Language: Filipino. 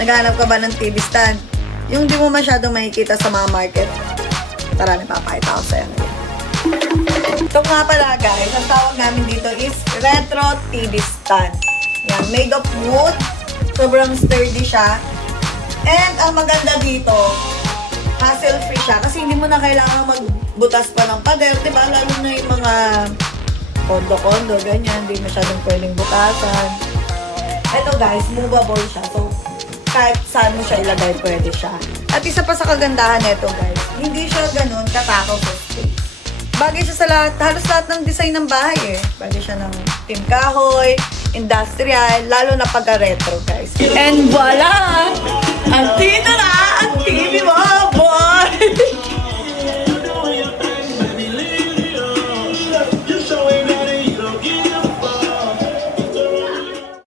Naghanap ka ba ng TV stand? Yung di mo masyadong makikita sa mga market. Tara, napapakita ko sa'yo ngayon. Ito nga pala guys, ang tawag namin dito is retro TV stand. Yan, made of wood. Sobrang sturdy siya. And ang maganda dito, hassle-free siya. Kasi hindi mo na kailangan magbutas pa ng pader. Diba? Lalo na yung mga kondo-kondo, ganyan. Hindi masyadong pwedeng butasan. Ito guys, movable siya. So, kahit saan mo siya ilagay, pwede siya. At isa pa sa kagandahan nito guys, hindi siya ganun katakaw sa space. Bagay siya sa lahat, halos lahat ng design ng bahay eh. Bagay siya ng team kahoy, industrial, lalo na pagka-retro guys. And voila! Andito na ang TV mo!